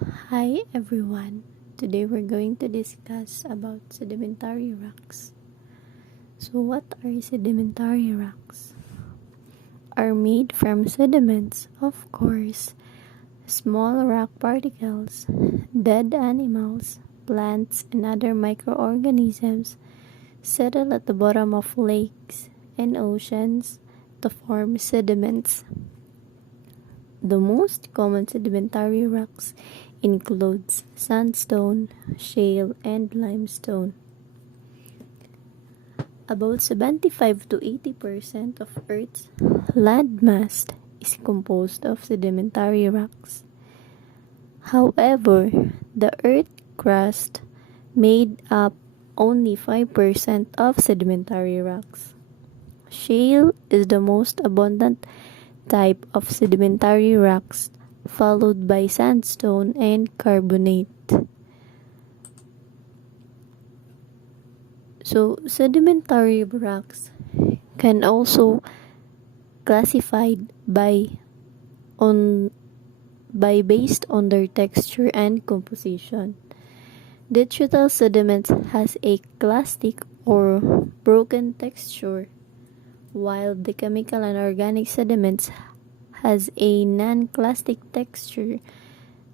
Hi everyone. Today we're going to discuss about sedimentary rocks. So what are sedimentary rocks? Are made from sediments, of course, small rock particles, dead animals, plants and other microorganisms settle at the bottom of lakes and oceans to form sediments. The most common sedimentary rocks includes sandstone, shale, and limestone. About 75 to 80% of Earth's landmass is composed of sedimentary rocks. However, the Earth crust made up only 5% of sedimentary rocks. Shale is the most abundant type of sedimentary rocks, followed by sandstone and carbonate. So, sedimentary rocks can also classified by based on their texture and composition. Detrital sediments has a clastic or broken texture, while the chemical and organic sediments has a non-clastic texture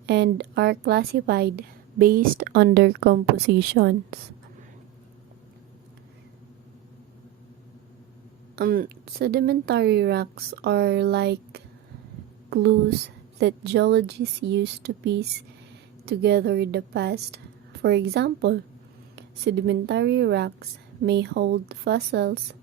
and are classified based on their compositions. Sedimentary rocks are like clues that geologists use to piece together the past. For example, sedimentary rocks may hold fossils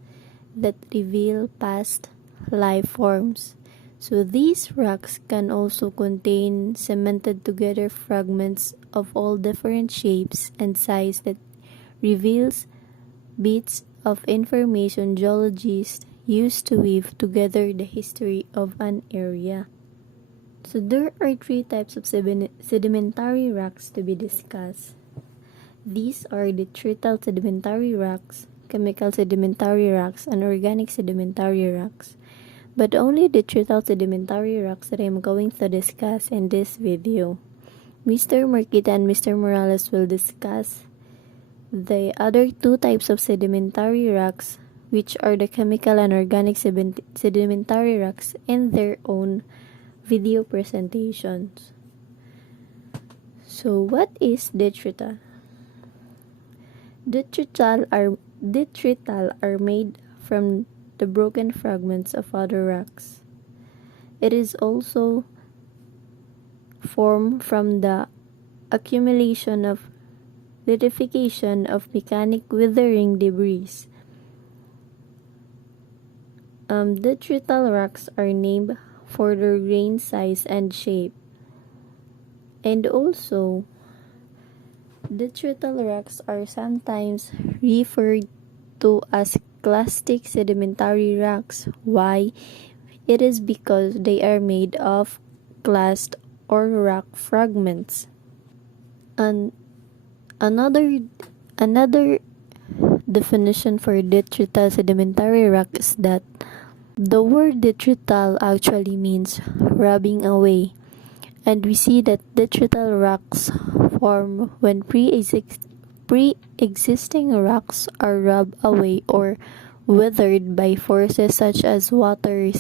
that reveal past life forms. So these rocks can also contain cemented together fragments of all different shapes and size that reveals bits of information geologists use to weave together the history of an area. So there are three types of sedimentary rocks to be discussed. These are detrital sedimentary rocks, chemical sedimentary rocks, and organic sedimentary rocks. But only detrital sedimentary rocks that I am going to discuss in this video. Mr. Marquita and Mr. Morales will discuss the other two types of sedimentary rocks, which are the chemical and organic sedimentary rocks, in their own video presentations. So what is detrital? Detrital are made from the broken fragments of other rocks. It is also formed from the accumulation of lithification of mechanic withering debris. Detrital rocks are named for their grain size and shape. And also, detrital rocks are sometimes referred to as clastic sedimentary rocks. Why? It is because they are made of clast or rock fragments. And another definition for detrital sedimentary rock is that the word detrital actually means rubbing away, and we see that detrital rocks form when pre-existing rocks are rubbed away or weathered by forces such as water,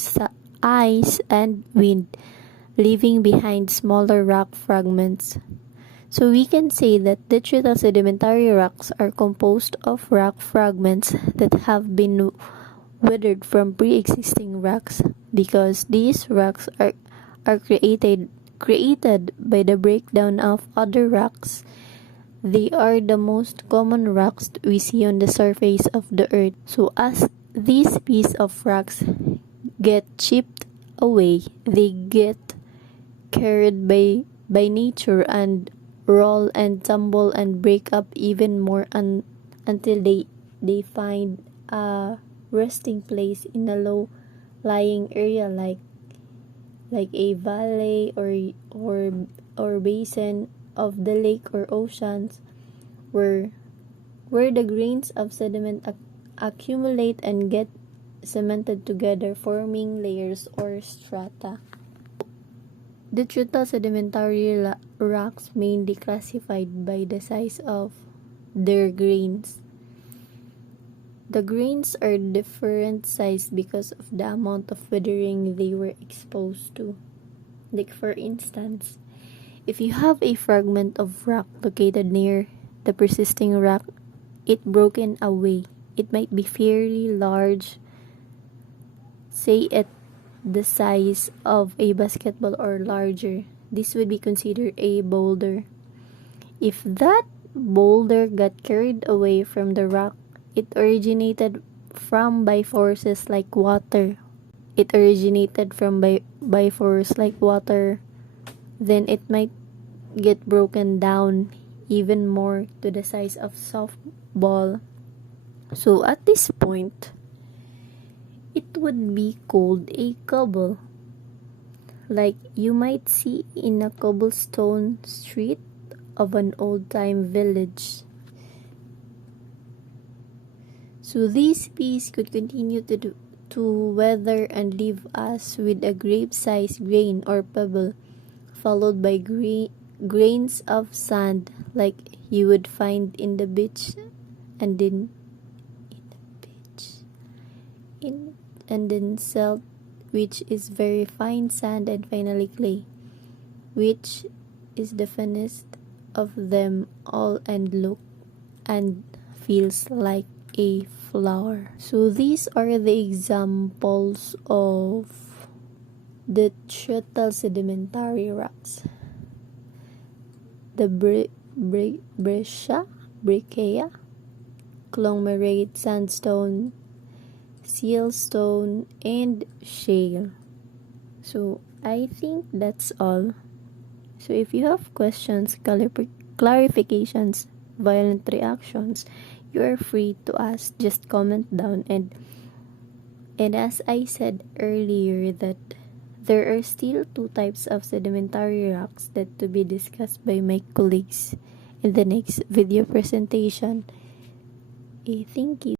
ice, and wind, leaving behind smaller rock fragments. So we can say that detrital sedimentary rocks are composed of rock fragments that have been weathered from pre-existing rocks, because these rocks are created by the breakdown of other rocks. They are the most common rocks we see on the surface of the earth. So as these pieces of rocks get chipped away, they get carried by nature and roll and tumble and break up even more until they find a resting place in a low lying area like a valley or basin of the lake or oceans, where the grains of sediment accumulate and get cemented together, forming layers or strata. Detrital sedimentary rocks mainly classified by the size of their grains. The grains are different size because of the amount of weathering they were exposed to. Like for instance, if you have a fragment of rock located near the persisting rock, it broken away. It might be fairly large, say at the size of a basketball or larger. This would be considered a boulder. If that boulder got carried away from the rock, it originated from by forces like water. By force like water, then it might get broken down even more to the size of softball. So at this point, it would be called a cobble. Like you might see in a cobblestone street of an old-time village. So this piece could continue to weather and leave us with a grape-sized grain or pebble, followed by grains of sand like you would find in the beach, and then silt, which is very fine sand, and finally clay, which is the finest of them all and look and feels like a flower. So these are the examples of detrital sedimentary rocks. The breccia, conglomerate sandstone, siltstone, and shale. So I think that's all. So if you have questions, clarifications, violent reactions, you are free to ask. Just comment down. And as I said earlier, that there are still two types of sedimentary rocks that to be discussed by my colleagues in the next video presentation. Thank you.